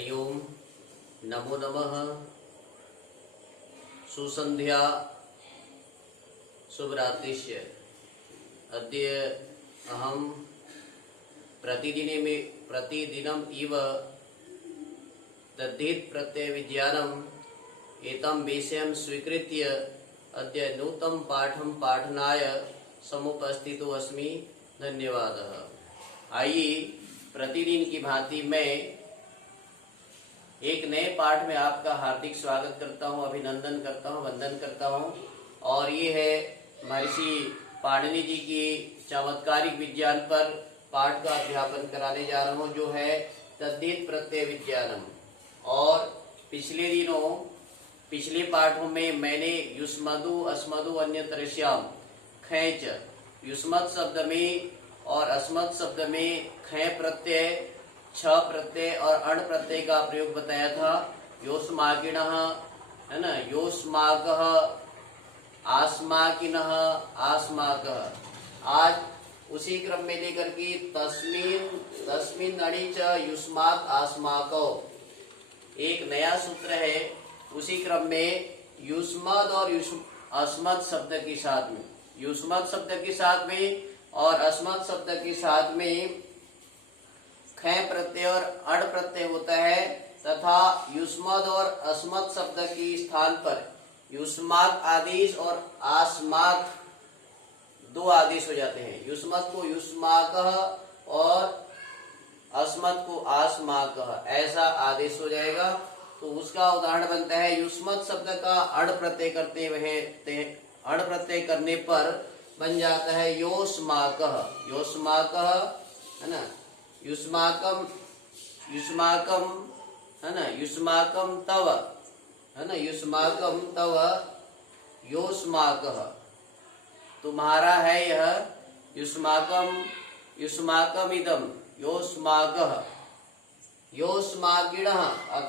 हरि ओम नमो नमः। सुसंध्या शुभरात्रिश्च। अद्य अहं प्रतिदिनम् इव तद्धित प्रत्ययविज्ञानम् एतं विषयं स्वीकृत्य अद्य नूतनं पाठं पाठनाय समुपस्थितो अस्मि। धन्यवादः। आइए प्रतिदिन की भांति मैं एक नए पाठ में आपका हार्दिक स्वागत करता हूं, अभिनंदन करता हूं, वंदन करता हूं। और ये है महर्षि पाणिनि जी की चमत्कारिक विज्ञान पर पाठ का अध्यापन कराने जा रहा हूं, जो है तद्धित प्रत्यय विज्ञानम। और पिछले पाठों में मैंने युष्मदु अस्मदु अन्यतरस्याम खैच युष्मत् शब्द में और अस्मत् शब्द में खे प्रत्यय, छ प्रत्यय और अण प्रत्यय का प्रयोग बताया था। योस्माकिणः है ना, योस्माकः, आस्माकिनः, आस्माकः। आज उसी क्रम में लेकर के तस्मिन अणि च युष्माक आस्माको एक नया सूत्र है। उसी क्रम में युष्मद और अस्मद शब्द के साथ में, युष्मद शब्द के साथ में और अस्मद शब्द के साथ में खे प्रत्यय और अण प्रत्यय होता है, तथा युष्मद और अस्मद शब्द के स्थान पर युष्माक आदेश और आस्माक दो आदेश हो जाते हैं। युष्मद को युष्माकः और अस्मद को आस्माकः, ऐसा आदेश हो जाएगा। तो उसका उदाहरण बनता है युष्मद शब्द का अण प्रत्यय करने पर बन जाता है योस्माकः। योस्माकः है ना, युष्माकम है ना, युष्माकम तव है ना, युष्माकम तव योस्माकः, तुम्हारा है यह। युष्माकम इदम योस्माकः। योस्माकिणः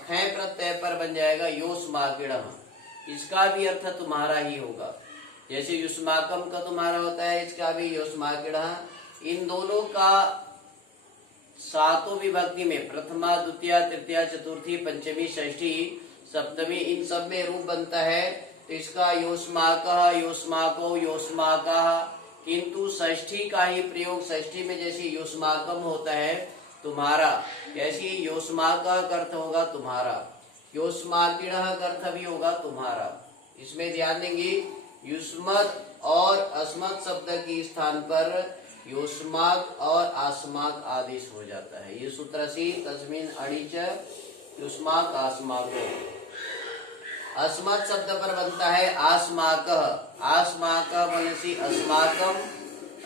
खे प्रत्यय पर बन जाएगा योस्माकिणः। इसका भी अर्थ तुम्हारा ही होगा। जैसे युष्माकम का तुम्हारा होता है, इसका भी योस्माकिणः। इन दोनों का सातों विभक्ति में प्रथमा, द्वितीय, तृतीया, चतुर्थी, पंचमी, षष्ठी, सप्तमी, इन सब में रूप बनता है। तो इसका योस्माकः, योस्माको, योस्माकः। किंतु षष्ठी का ही प्रयोग, षष्ठी में जैसे योस्माकम होता है तुम्हारा, कैसी योस्माकः का अर्थ होगा तुम्हारा, योस्माकिणः का अर्थ भी होगा तुम्हारा। इसमें ध्यान देंगे युष्मद और अस्मद शब्द के स्थान पर योस्माक और आस्माक आदेश हो जाता है। ये सूत्र से तस्मिन अणि च युष्माक आस्माको। अस्मद शब्द पर बनता है आस्माकः। आस्माकः बोलने से अस्माकम,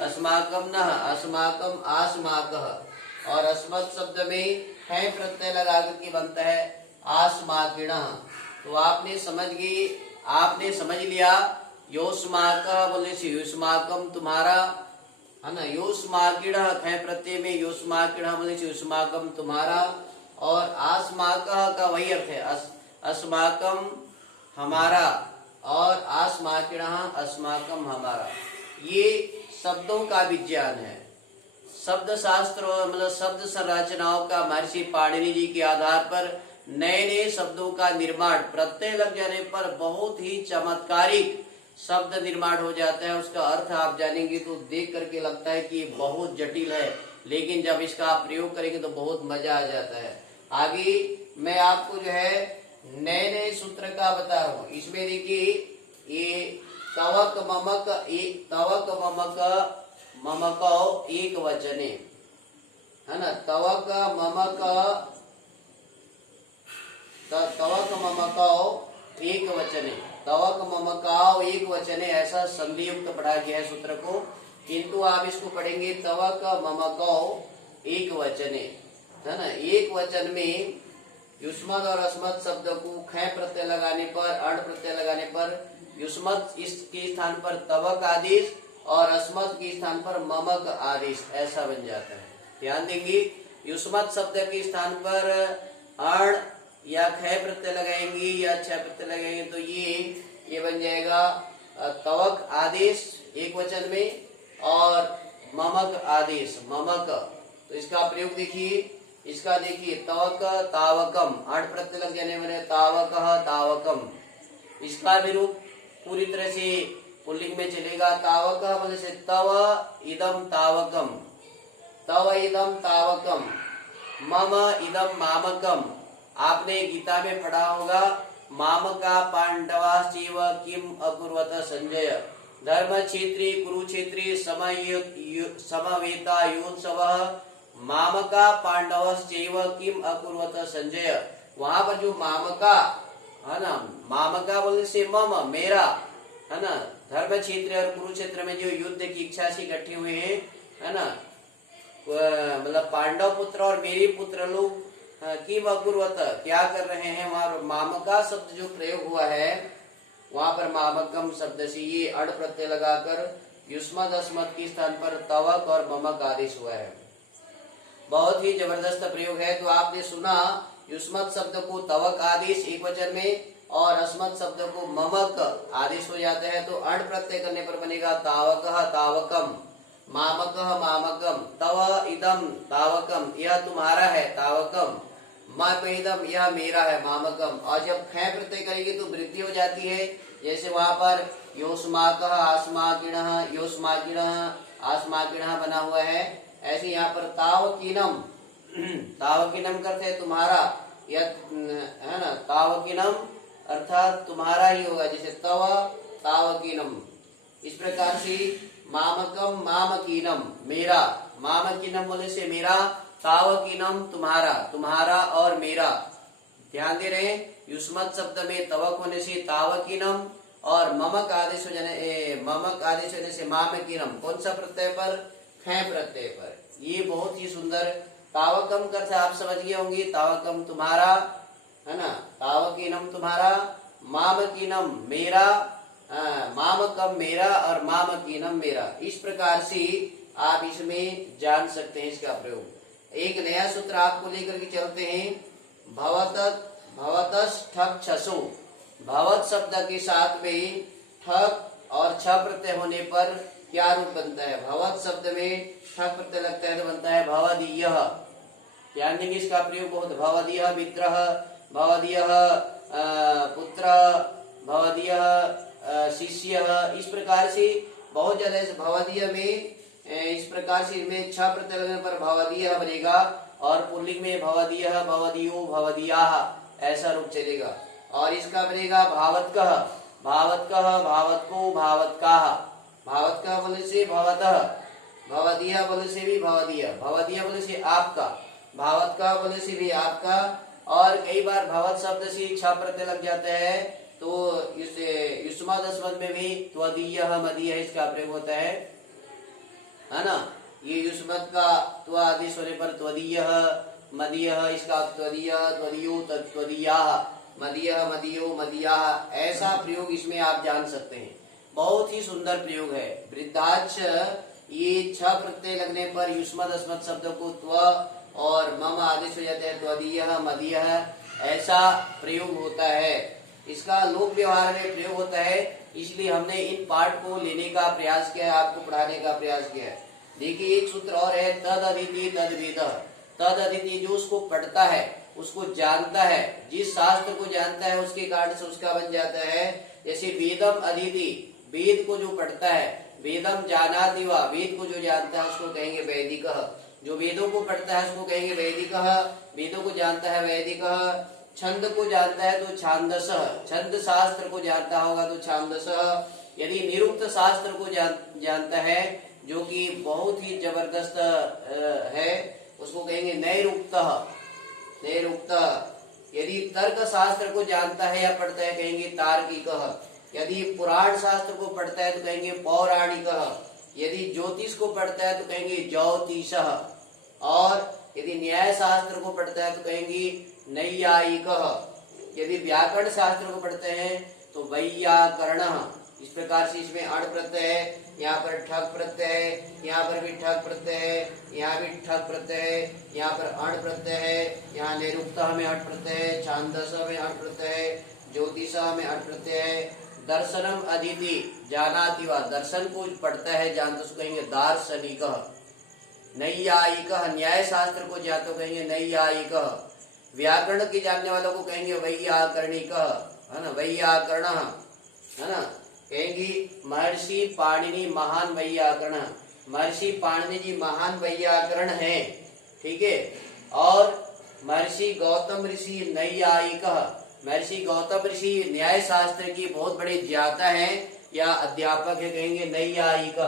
अस्माकम नः, अस्माकम आस्माकः। और अस्मद शब्द में है प्रत्यय लगा करके बनता है आस्माकिणः। तो आपने समझ लिया योस्माकः बोलने से युष्माकम तुम्हारा है ना, योस्माकिणः खे प्रत्यय में योस्माकिणः बोलने से युष्माकम तुम्हारा। और आस्माकः का वही अर्थ है, अस्माकम हमारा, और आस्माकिणः अस्माकम हमारा। ये शब्दों का विज्ञान है। शब्द शास्त्र मतलब शब्द संरचनाओं का महर्षि पाणिनि जी के आधार पर नए नए शब्दों का निर्माण, प्रत्यय लग जाने पर बहुत ही चमत्कारिक शब्द निर्माण हो जाता है। उसका अर्थ आप जानेंगे तो देख करके लगता है कि ये बहुत जटिल है, लेकिन जब इसका आप प्रयोग करेंगे तो बहुत मजा आ जाता है। आगे मैं आपको जो है नए नए सूत्र का बता रहा हूँ। इसमें देखिए ये तवक ममक एक वचने है ना, तवक ममक एक वचने, तवक ममकाओ एक वचने, ऐसा संधि युक्त पढ़ा गया है सूत्र को। किंतु आप इसको पढ़ेंगे तवक ममकाओ एक वचने है ना। एक वचन में युष्मद और अस्मद शब्द को खे प्रत्यय लगाने पर, अण प्रत्यय लगाने पर युष्मद इसके स्थान पर तवक आदेश और अस्मद के स्थान पर ममक आदेश, ऐसा बन जाता है। ध्यान देंगे युष्मद शब्द के स्थान पर अण या खे प्रत्यय लगाएंगे या छ प्रत्यय लगाएंगे तो ये बन जाएगा तवक आदेश एक वचन में, और ममक आदेश ममक। तो इसका प्रयोग देखिए इसका देखिए तवक तावकम, अण प्रत्यय लग जाने वाले तावक तावकम। इसका भी रूप पूरी तरह से पुल्लिंग में चलेगा। तावक बोले से तव इदम तावकम, तव इदम तावकम, मम इदम मामकम। आपने गीता में पढ़ा होगा मामका पांडवाश्चैव किम अकुर्वत संजय, धर्म क्षेत्री कुरुक्षेत्री समवेता योत्सवः मामका पांडवश्चैव किम अकुर्वत संजय। वहां पर जो मामका है ना, मामका बोलने से मम मेरा है ना, धर्म क्षेत्र और कुरुक्षेत्र में जो युद्ध की इच्छा से इकट्ठे हुए हैं है ना, मतलब पांडव पुत्र और मेरे पुत्र लोग किम अकुर्वत क्या कर रहे हैं। वहां मामका शब्द जो प्रयोग हुआ है वहां पर मामकम शब्द से ये अड़ प्रत्यय लगाकर युष्मद अस्मद के स्थान पर तवक और ममक आदेश हुआ है। बहुत ही जबरदस्त प्रयोग है। तो आपने सुना युष्मद शब्द को तवक आदेश एक वचन में और अस्मद शब्द को ममक आदेश हो जाता है, तो अण प्रत्यय करने पर बनेगा तावकः तावकम, मामकः मामकम, तव इदम तावकम, यह तुम्हारा है तावकम, मापेदम यह मेरा है मामकम। और जब ख प्रत्यय करेंगे तो वृद्धि हो जाती है। जैसे वहां पर योस्माकः आस्माकिणः, योस्माकिणः आस्माकिणः बना हुआ है, ऐसे यहाँ पर तावकीनम, तावकीनम करते हैं तुम्हारा, यह है ना, तावकीनम अर्थात तुम्हारा ही होगा। जैसे तव तावकीनम, इस प्रकार से मामकम मामकीनम मेरा, मामकीनम बोले से मेरा, तावकीनम तुम्हारा, तुम्हारा और मेरा। ध्यान दे रहे हैं युष्मत शब्द में तवक होने से तावकीनम और ममक आदेश हो जाने, ममक आदेश होने से मामकीनम, कौन सा प्रत्यय पर, ख प्रत्यय पर। ये बहुत ही सुंदर तावकम करते आप समझ गए होंगे, तावकम तुम्हारा है ना, तावकीनम तुम्हारा, मामकीनम मेरा, मामकम मेरा और मामकीनम मेरा। इस प्रकार से आप इसमें जान सकते हैं इसका प्रयोग। एक नया सूत्र आपको लेकर के चलते हैं, भवत भवतस ठक छसो। भवत शब्द के साथ में ठक और छ प्रत्यय होने पर क्या रूप बनता है। भवत शब्द में ठक प्रत्यय लगता है तो बनता है भवदीयः। ध्यान देंगे इसका प्रयोग बहुत, भवदीयः मित्रः, भवदीयः पुत्रः, भवदीयः शिष्यः। इस प्रकार से बहुत ज्यादा इस भवदीय में इस प्रकार से इसमें छ प्रत्यय लगने पर भवदीयः बनेगा और पुल्लिंग में भवदीयः, भवदीयो, भवदीयाः ऐसा रूप चलेगा। और इसका बनेगा भावत्कः, भावत्कः, भावत्को, भावत्काः। भावत्कः बोले से भवतः, भवदीयः बोले से भी भवदीय, भवदीय बोले से आपका, भावत्कः बोले से भी आपका। और कई बार भवत शब्द से छ प्रत्यय लग जाता है तो इस युष्मद अस्मद में भी त्वदीयः मदीयः इसका प्रयोग होता है ना। ये युष्मद का त्व आदेश होने पर त्वदीयः मदीयः, इसका त्वदीयः, त्वदीयो, तत्त्वदीयाः, मदीयः, मदीयो, मदीयाः, ऐसा प्रयोग इसमें आप जान सकते हैं। बहुत ही सुंदर प्रयोग है। वृद्धाक्ष ये छ प्रत्यय लगने पर युष्मद अस्मद शब्द को त्व और मम आदेश हो जाते हैं, त्वदीयः, मदीयः, ऐसा प्रयोग होता है। इसका लोक व्यवहार में प्रयोग होता है, इसलिए हमने इन पाठ को लेने का प्रयास किया है, आपको पढ़ाने का प्रयास किया है। देखिए एक सूत्र और है, तद अदिति तद वेद। तद अदिति जो उसको पढ़ता है, उसको जानता है, जिस शास्त्र को जानता है उसके कारण से उसका बन जाता है। जैसे वेदम अदिति, वेद को जो पढ़ता है, वेदम जानाति वा, वेद को जो जानता है उसको कहेंगे वैदिकः। जो वेदों को पढ़ता है उसको कहेंगे वैदिकः, वेदों को जानता है वैदिकः। छंद को जानता है तो छांदसः, छंद शास्त्र को जानता होगा तो छांदसः। यदि निरुक्त शास्त्र को जानता है जो कि बहुत ही जबरदस्त है उसको कहेंगे नैरुक्तः, नैरुक्तः। यदि तर्क शास्त्र को जानता है या पढ़ता है कहेंगे तार्किकः। यदि पुराण शास्त्र को पढ़ता है तो कहेंगे पौराणिकः। यदि ज्योतिष को पढ़ता है तो कहेंगे ज्योतिषः। और यदि न्याय शास्त्र को पढ़ता है तो कहेंगे नैयायिकः। यदि व्याकरण शास्त्र को पढ़ते हैं तो वैयाकरणः। इस प्रकार से इसमें अण प्रत्यय है, यहाँ पर ठक प्रत्यय है, यहाँ पर भी ठक प्रत्यय है, यहाँ भी ठक प्रत्यय है, यहाँ पर अण प्रत्यय है, यहाँ निरुक्तः में अण प्रत्यय है, छांदसः में अण प्रत्यय है, ज्योतिषः में अण प्रत्यय है। दर्शनम अदिति जानाति वा, दर्शन को पढ़ता है जानता उसको कहेंगे दार्शनिकः। नैयायिक, न्याय शास्त्र को ज्ञाता कहेंगे नैयायिक, व्याकरण के जानने वालों को कहेंगे वैयाकरणिक, है ना, वैयाकरण, है ना। कहेंगे महर्षि पाणिनि महान वैयाकरण, महर्षि पाणिनि जी महान वैयाकरण है, ठीक है। और महर्षि गौतम ऋषि नैयायिक, महर्षि गौतम ऋषि न्याय शास्त्र की बहुत बड़े ज्ञाता है या अध्यापक है, कहेंगे नैयायिक,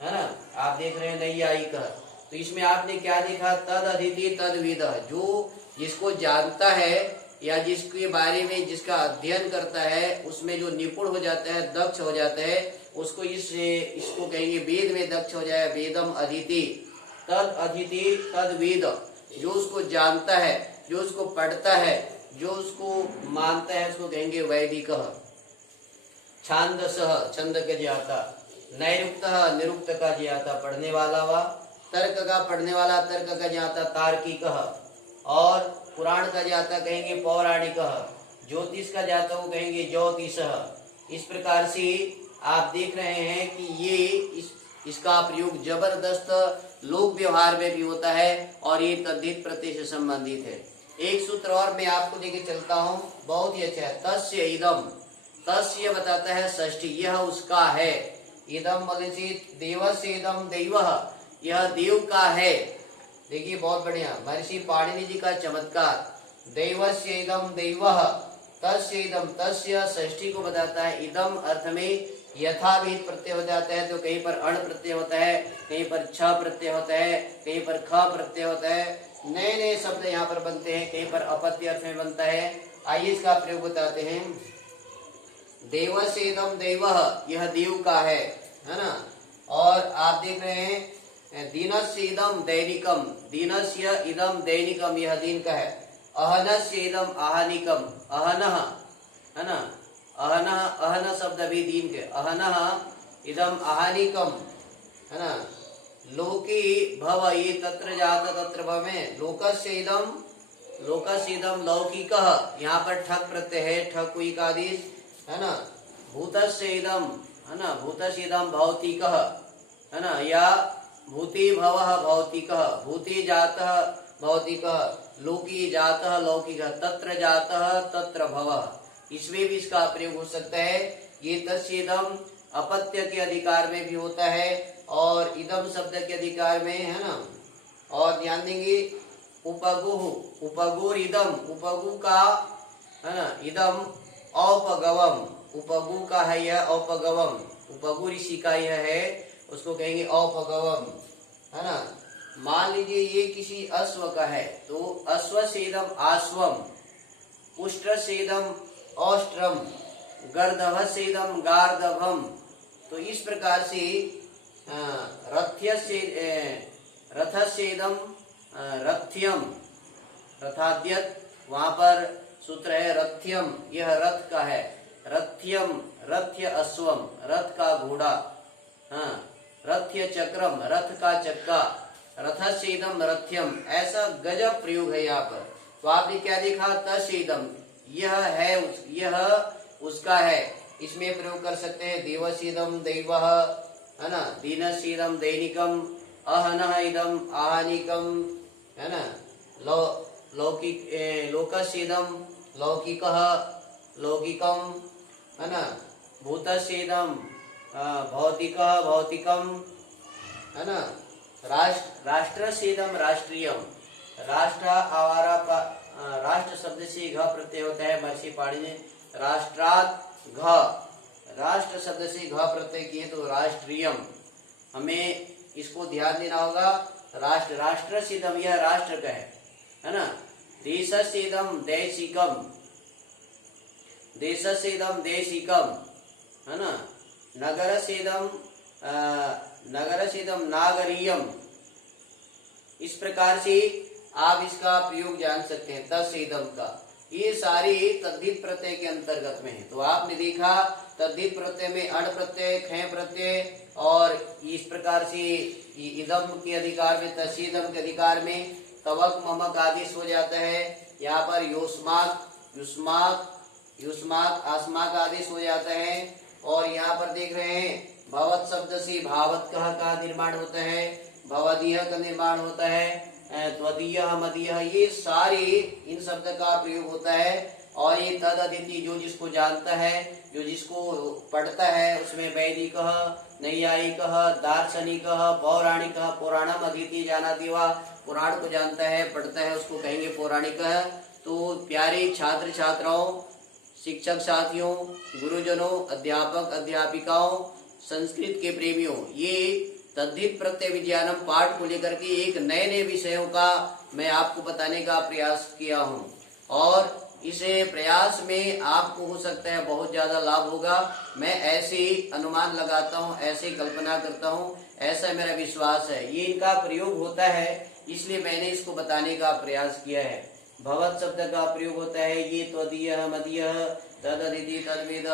है ना। आप देख रहे हैं नैयायिक, तो इसमें आपने क्या देखा, तद अदिति तद विद, जो जिसको जानता है या जिसके बारे में जिसका अध्ययन करता है उसमें जो निपुण हो जाता है, दक्ष हो जाता है, उसको इसको कहेंगे वेद में दक्ष हो जाए, वेदम अदिति, तद अदिति तद वेद, जो उसको जानता है, जो उसको पढ़ता है, जो उसको मानता है, उसको कहेंगे वैदिक। छांदस, छंद के ज्ञाता, नैरुक्त, निरुक्त का ज्ञाता पढ़ने वाला वा, तर्क का पढ़ने वाला, तर्क का ज्ञाता तार्किक, और पुराण का ज्ञाता कहेंगे पौराणिक, ज्योतिष का ज्ञाता को कहेंगे ज्योतिष। इस प्रकार से आप देख रहे हैं कि ये इसका प्रयोग जबरदस्त लोक व्यवहार में भी होता है और ये तद्धित प्रत्यय से संबंधित है। एक सूत्र और मैं आपको लेके चलता हूँ, बहुत ही अच्छा है। तस्य इदम, तस्य बताता है षष्ठी, यह उसका है, इदम बोले देवस्य इदम दैवः, यह देव का है। देखिए बहुत बढ़िया, महर्षि पाणिनि जी का चमत्कार, दैवस्य इदम दैवः, तस्य इदम, तस्य षष्ठी को बताता है, इदम अर्थ में यथाविहित प्रत्यय हो जाता है, तो कहीं पर अण प्रत्यय होता है, कहीं पर छ प्रत्यय होता है, कहीं पर ख प्रत्यय होता है, नए नए शब्द यहाँ पर बनते हैं, कहीं पर अपत्य अर्थ में बनता है। आइए इसका प्रयोग बताते हैं। देवस्य इदम दैवः, यह देव का है ना। और आप देख रहे हैं दीनस्य इदम दैनिकम, दीनस्य इदम दैनिकम, यह दिन का है। अहनस्य इदम आहनिकम, अहनः, है ना, अहनः, अहन शब्द भी दिन के, अहनः इदम आहनिकम, है ना। लोकी भव, ये तत्र जात तत्र भव में, लोकस्य इदम, लोकस्य इदम लौकिकः, यहाँ पर ठक प्रत्यय है, ठक हुई का आदेश, है ना। भूतस्य इदम, है ना, भूतस्य इदम भौतिकः, है ना, या भूति भवः भौतिकः, भूति जातः भौतिकः, लोकी जातः लौकिकः, तत्र जातः तत्र भवः, इसमें भी इसका प्रयोग हो सकता है। ये तस्येदम अपत्य के अधिकार में भी होता है और इदम शब्द के अधिकार में, है ना। और ध्यान देंगे उपगुः, उपगुर इदम, उपगु का, है ना, इदम औपगवम, उपगु का है यह औपगवम, उपगु ऋषि का यह है, उसको कहेंगे औपगवम, है ना। मान लीजिए ये किसी अश्व का है, तो अश्व सेदम आश्वम, उष्ट्र सेदम औष्ट्रम, गर्दभ सेदम गार्दभम। तो इस प्रकार से रथ सेदम रथ्यम, रथाद्यत, वहां पर सूत्र है रथ्यम, यह रथ का है, रथ्यम, रथ्य अश्वम, रथ का घोड़ा, हाँ, रथ्य चक्रम, रथ का चक्का, रथस्येदम रथ्यम, ऐसा गजब प्रयोग है यहाँ पर। तो आपने क्या देखा, तस्येदम, यह है, यह उसका है, इसमें प्रयोग कर सकते हैं। देवस्येदम दैवः, है ना, दीनस्येदम दैनिकम, अहनः इदम आहनिकम, है ना, लौकिक, लोकस्येदम लौकिकः लौकिकम, है ना, भूतस्येदम भौतिकः भौतिकम, है ना, राष्ट्र सेदम राष्ट्रीयम, राष्ट्र आवारा, राष्ट्र शब्द से घ प्रत्यय होता है, महर्षि पाणिनि राष्ट्रात् घ, राष्ट्र शब्द से घ प्रत्यय किए तो राष्ट्रीयम, हमें इसको ध्यान देना होगा। राष्ट्र, राष्ट्र सेदम, यह राष्ट्र का है ना। देश सेदम देशिकम, देश सेदम देशिकम, है ना। नगर सेदम, नगर सेदम नागरीयम। इस प्रकार से आप इसका प्रयोग जान सकते हैं तत्सेदम का। ये सारे तद्धित प्रत्यय के अंतर्गत में है। तो आपने देखा तद्धित प्रत्यय में अण प्रत्यय, खे प्रत्यय, और इस प्रकार से इदम के अधिकार में, तत्सेदम के अधिकार में तवक ममक आदेश हो जाता है। यहाँ पर योस्माक, युष्माक, युष्माक, आस्माक आदेश हो जाता है। और यहाँ पर देख रहे हैं भवत शब्द से भावत कह का निर्माण होता है। भवदीय का निर्माण होता है, त्वदीय, मदीय, ये सारे इन शब्द का प्रयोग होता है। और ये तद अदिति, जो जिसको जानता है, जो जिसको पढ़ता है, उसमें वैदिक, नैयायिक, दार्शनिक, पौराणिक, पुराणम अदिति जानाति वा, पुराण को जानता है, पढ़ता है, उसको कहेंगे पौराणिक। तो प्यारे छात्र छात्राओं, शिक्षक साथियों, गुरुजनों, अध्यापक अध्यापिकाओं, संस्कृत के प्रेमियों, ये तद्धित प्रत्यय विज्ञानम पाठ को लेकर के एक नए नए विषयों का मैं आपको बताने का प्रयास किया हूँ। और इस प्रयास में आपको हो सकता है बहुत ज्यादा लाभ होगा। मैं ऐसे अनुमान लगाता हूँ, ऐसे कल्पना करता हूँ, ऐसा मेरा विश्वास है। ये इनका प्रयोग होता है, इसलिए मैंने इसको बताने का प्रयास किया है। भवत शब्द का प्रयोग होता है, ये त्वदीय, मदीय, तददिति, तद्वेद,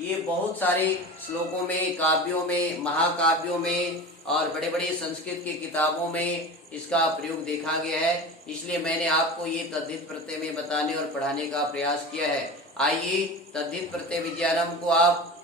ये बहुत सारे श्लोकों में, काव्यों में, महाकाव्यों में और बड़े बड़े संस्कृत की किताबों में इसका प्रयोग देखा गया है। इसलिए मैंने आपको ये तद्धित प्रत्यय में बताने और पढ़ाने का प्रयास किया है। आइए तद्धित प्रत्यय विज्ञानम को आप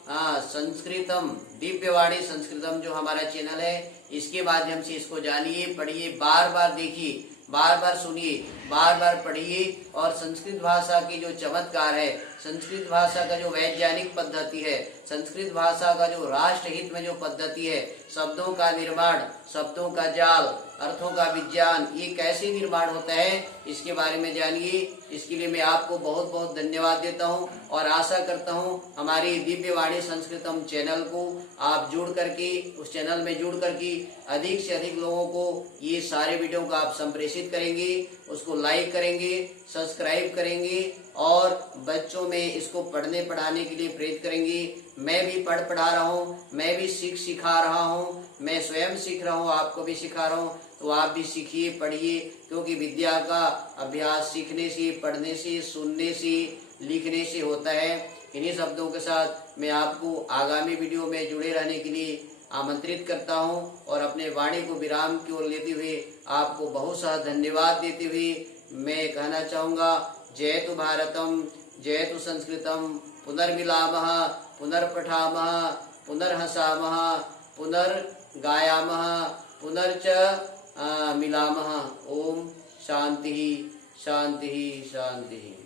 संस्कृतम, दिव्यवाणी संस्कृतम जो हमारा चैनल है, इसके माध्यम से इसको जानिए, पढ़िए, बार बार देखिए, बार बार सुनिए, बार बार पढ़िए। और संस्कृत भाषा की जो चमत्कार है, संस्कृत भाषा का जो वैज्ञानिक पद्धति है, संस्कृत भाषा का जो राष्ट्र हित में जो पद्धति है, शब्दों का निर्माण, शब्दों का जाल, अर्थों का विज्ञान, ये कैसे निर्माण होता है, इसके बारे में जानिए। इसके लिए मैं आपको बहुत बहुत धन्यवाद देता हूँ और आशा करता हूँ हमारी दिव्यवाणी संस्कृतम चैनल को आप जुड़ करके, उस चैनल में जुड़ करके अधिक से अधिक लोगों को ये सारे वीडियो को आप संप्रेषित करेंगे, उसको लाइक करेंगे, सब्सक्राइब करेंगे और बच्चों में इसको पढ़ने पढ़ाने के लिए प्रेरित करेंगे। मैं भी पढ़ा रहा हूँ, मैं भी सिखा रहा हूँ, मैं स्वयं सीख रहा हूँ, आपको भी सिखा रहा हूँ। तो आप भी सीखिए, पढ़िए, क्योंकि विद्या का अभ्यास सीखने से, पढ़ने से, सुनने से, लिखने से होता है। इन्हीं शब्दों के साथ मैं आपको आगामी वीडियो में जुड़े रहने के लिए आमंत्रित करता हूँ और अपने वाणी को विराम की ओर लेते हुए आपको बहुत सारा धन्यवाद देते हुए मैं कहना चाहूँगा, जयतु भारतम, जयतु संस्कृतम, पुनर्मिलामः, पुनर्पठामः, पुनर्हसामः, पुनर्गायामः, पुनर्च मिलामः। ओम शांति शांति शांति।